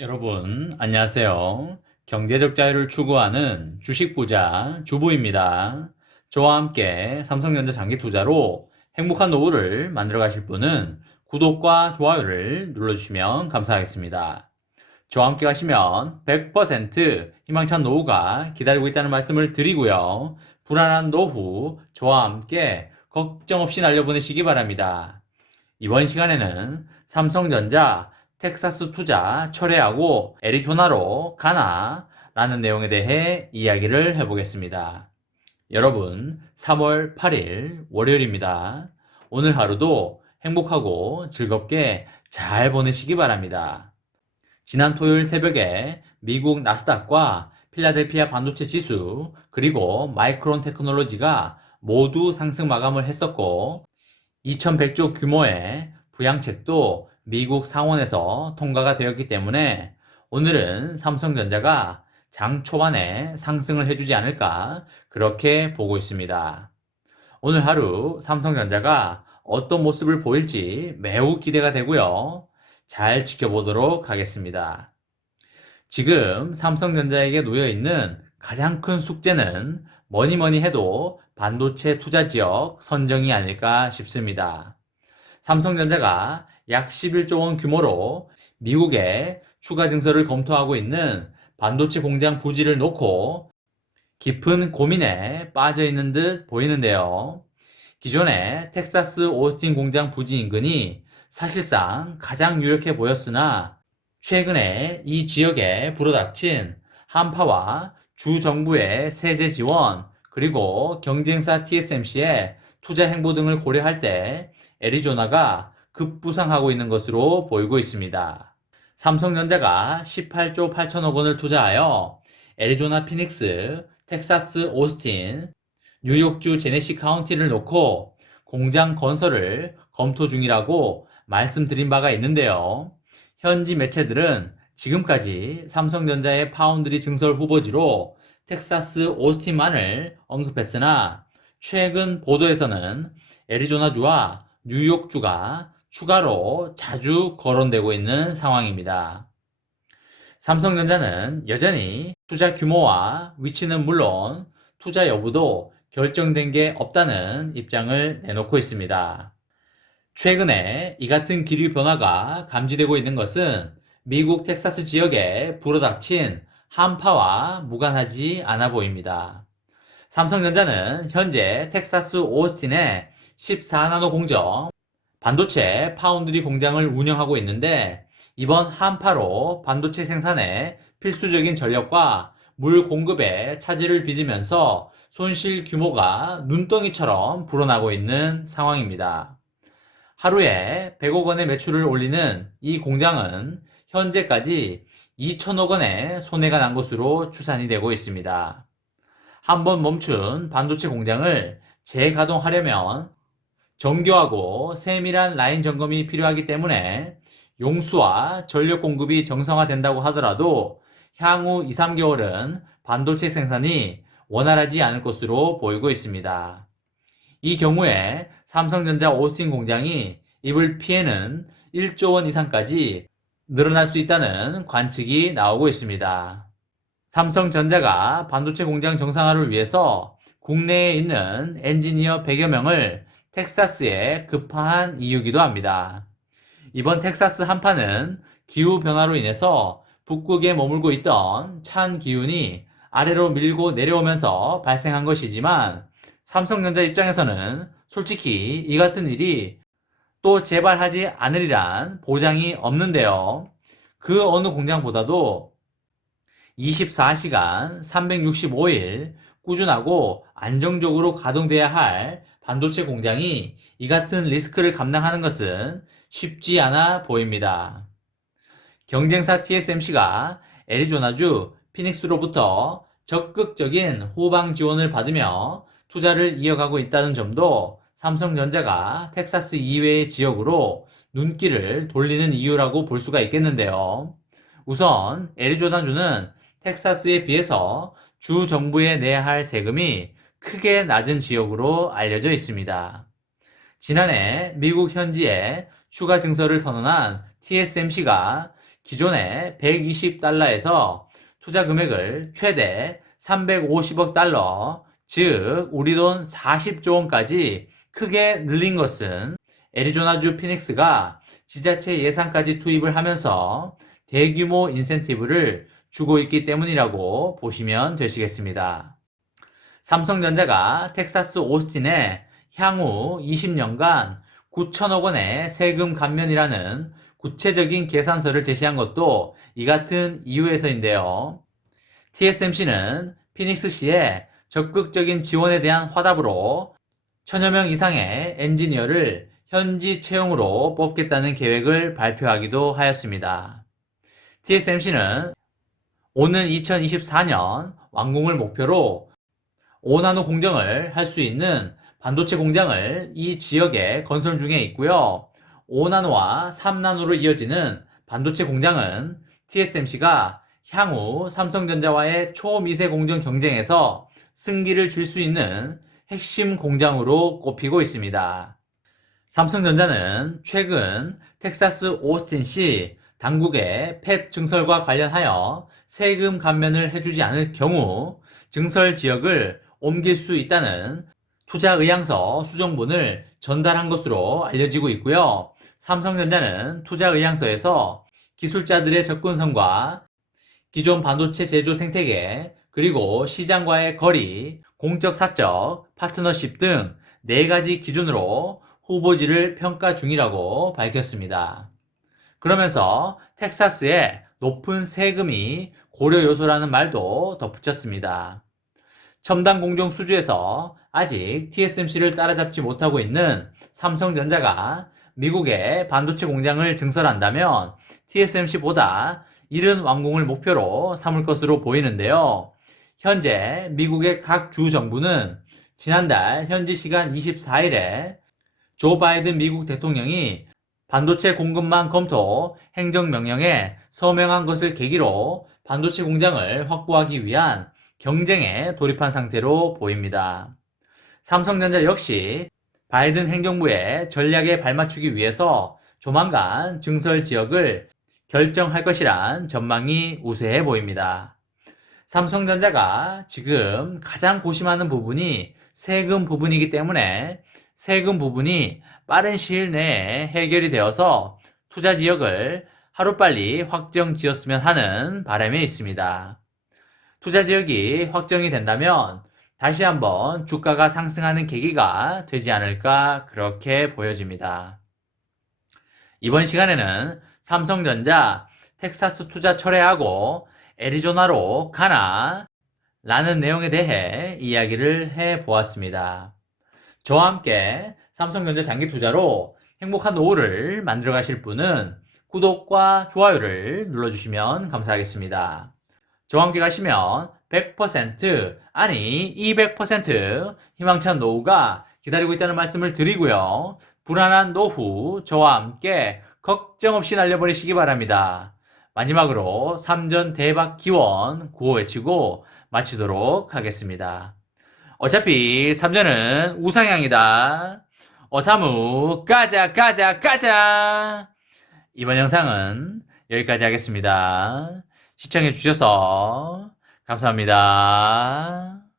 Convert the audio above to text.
여러분, 안녕하세요. 경제적 자유를 추구하는 주식 부자 주부입니다. 저와 함께 삼성전자 장기 투자로 행복한 노후를 만들어 가실 분은 구독과 좋아요를 눌러주시면 감사하겠습니다. 저와 함께 가시면 100% 희망찬 노후가 기다리고 있다는 말씀을 드리고요. 불안한 노후 저와 함께 걱정 없이 날려보내시기 바랍니다. 이번 시간에는 삼성전자 텍사스 투자 철회하고 애리조나로 가나? 라는 내용에 대해 이야기를 해보겠습니다. 여러분, 3월 8일 월요일입니다. 오늘 하루도 행복하고 즐겁게 잘 보내시기 바랍니다. 지난 토요일 새벽에 미국 나스닥과 필라델피아 반도체 지수 그리고 마이크론 테크놀로지가 모두 상승 마감을 했었고 2100조 규모의 부양책도 미국 상원에서 통과가 되었기 때문에 오늘은 삼성전자가 장 초반에 상승을 해주지 않을까 그렇게 보고 있습니다. 오늘 하루 삼성전자가 어떤 모습을 보일지 매우 기대가 되고요. 잘 지켜보도록 하겠습니다. 지금 삼성전자에게 놓여있는 가장 큰 숙제는 뭐니 해도 반도체 투자 지역 선정이 아닐까 싶습니다. 삼성전자가 약 11조 원 규모로 미국에 추가 증설을 검토하고 있는 반도체 공장 부지를 놓고 깊은 고민에 빠져 있는 듯 보이는데요. 기존의 텍사스 오스틴 공장 부지 인근이 사실상 가장 유력해 보였으나 최근에 이 지역에 불어닥친 한파와 주 정부의 세제 지원 그리고 경쟁사 TSMC의 투자 행보 등을 고려할 때 애리조나가 급부상하고 있는 것으로 보이고 있습니다. 삼성전자가 18조 8천억 원을 투자하여 애리조나 피닉스, 텍사스 오스틴, 뉴욕주 제네시 카운티를 놓고 공장 건설을 검토 중이라고 말씀드린 바가 있는데요. 현지 매체들은 지금까지 삼성전자의 파운드리 증설 후보지로 텍사스 오스틴만을 언급했으나 최근 보도에서는 애리조나주와 뉴욕주가 추가로 자주 거론되고 있는 상황입니다. 삼성전자는 여전히 투자 규모와 위치는 물론 투자 여부도 결정된 게 없다는 입장을 내놓고 있습니다. 최근에 이 같은 기류 변화가 감지되고 있는 것은 미국 텍사스 지역에 불어닥친 한파와 무관하지 않아 보입니다. 삼성전자는 현재 텍사스 오스틴에 14나노 공정 반도체 파운드리 공장을 운영하고 있는데 이번 한파로 반도체 생산에 필수적인 전력과 물 공급에 차질을 빚으면서 손실 규모가 눈덩이처럼 불어나고 있는 상황입니다. 하루에 100억 원의 매출을 올리는 이 공장은 현재까지 2천억 원의 손해가 난 것으로 추산이 되고 있습니다. 한번 멈춘 반도체 공장을 재가동하려면 정교하고 세밀한 라인 점검이 필요하기 때문에 용수와 전력 공급이 정상화된다고 하더라도 향후 2, 3개월은 반도체 생산이 원활하지 않을 것으로 보이고 있습니다. 이 경우에 삼성전자 오스틴 공장이 입을 피해는 1조 원 이상까지 늘어날 수 있다는 관측이 나오고 있습니다. 삼성전자가 반도체 공장 정상화를 위해서 국내에 있는 엔지니어 100여 명을 텍사스에 급파한 이유기도 합니다. 이번 텍사스 한파는 기후변화로 인해서 북극에 머물고 있던 찬 기운이 아래로 밀고 내려오면서 발생한 것이지만 삼성전자 입장에서는 솔직히 이 같은 일이 또 재발하지 않으리란 보장이 없는데요. 그 어느 공장보다도 24시간 365일 꾸준하고 안정적으로 가동돼야 할 반도체 공장이 이 같은 리스크를 감당하는 것은 쉽지 않아 보입니다. 경쟁사 TSMC가 애리조나주 피닉스로부터 적극적인 후방 지원을 받으며 투자를 이어가고 있다는 점도 삼성전자가 텍사스 이외의 지역으로 눈길을 돌리는 이유라고 볼 수가 있겠는데요. 우선 애리조나주는 텍사스에 비해서 주 정부에 내야 할 세금이 크게 낮은 지역으로 알려져 있습니다. 지난해 미국 현지에 추가 증설을 선언한 TSMC가 기존의 120달러에서 투자 금액을 최대 350억 달러, 즉 우리 돈 40조 원까지 크게 늘린 것은 애리조나주 피닉스가 지자체 예산까지 투입을 하면서 대규모 인센티브를 주고 있기 때문이라고 보시면 되시겠습니다. 삼성전자가 텍사스 오스틴에 향후 20년간 9천억 원의 세금 감면이라는 구체적인 계산서를 제시한 것도 이 같은 이유에서인데요. TSMC는 피닉스시의 적극적인 지원에 대한 화답으로 1000여 명 이상의 엔지니어를 현지 채용으로 뽑겠다는 계획을 발표하기도 하였습니다. TSMC는 오는 2024년 완공을 목표로 5나노 공정을 할 수 있는 반도체 공장을 이 지역에 건설 중에 있고요. 5나노와 3나노로 이어지는 반도체 공장은 TSMC가 향후 삼성전자와의 초미세 공정 경쟁에서 승기를 줄 수 있는 핵심 공장으로 꼽히고 있습니다. 삼성전자는 최근 텍사스 오스틴시 당국의 팹 증설과 관련하여 세금 감면을 해주지 않을 경우 증설 지역을 옮길 수 있다는 투자 의향서 수정본을 전달한 것으로 알려지고 있고요. 삼성전자는 투자 의향서에서 기술자들의 접근성과 기존 반도체 제조 생태계, 그리고 시장과의 거리, 공적 사적, 파트너십 등 4가지 기준으로 후보지를 평가 중이라고 밝혔습니다. 그러면서 텍사스의 높은 세금이 고려 요소라는 말도 덧붙였습니다. 첨단 공정 수주에서 아직 TSMC를 따라잡지 못하고 있는 삼성전자가 미국의 반도체 공장을 증설한다면 TSMC보다 이른 완공을 목표로 삼을 것으로 보이는데요. 현재 미국의 각 주 정부는 지난달 현지 시간 24일에 조 바이든 미국 대통령이 반도체 공급망 검토 행정명령에 서명한 것을 계기로 반도체 공장을 확보하기 위한 경쟁에 돌입한 상태로 보입니다. 삼성전자 역시 바이든 행정부의 전략에 발맞추기 위해서 조만간 증설 지역을 결정할 것이란 전망이 우세해 보입니다. 삼성전자가 지금 가장 고심하는 부분이 세금 부분이기 때문에 세금 부분이 빠른 시일 내에 해결이 되어서 투자 지역을 하루빨리 확정 지었으면 하는 바람이 있습니다. 투자 지역이 확정이 된다면 다시 한번 주가가 상승하는 계기가 되지 않을까 그렇게 보여집니다. 이번 시간에는 삼성전자 텍사스 투자 철회하고 애리조나로 가나? 라는 내용에 대해 이야기를 해 보았습니다. 저와 함께 삼성전자 장기 투자로 행복한 노후를 만들어 가실 분은 구독과 좋아요를 눌러주시면 감사하겠습니다. 저와 함께 가시면 100% 아니 200% 희망찬 노후가 기다리고 있다는 말씀을 드리고요. 불안한 노후 저와 함께 걱정 없이 날려버리시기 바랍니다. 마지막으로 3전 대박 기원 구호 외치고 마치도록 하겠습니다. 어차피 3전은 우상향이다. 어사무 까자 까자 까자. 이번 영상은 여기까지 하겠습니다. 시청해 주셔서 감사합니다.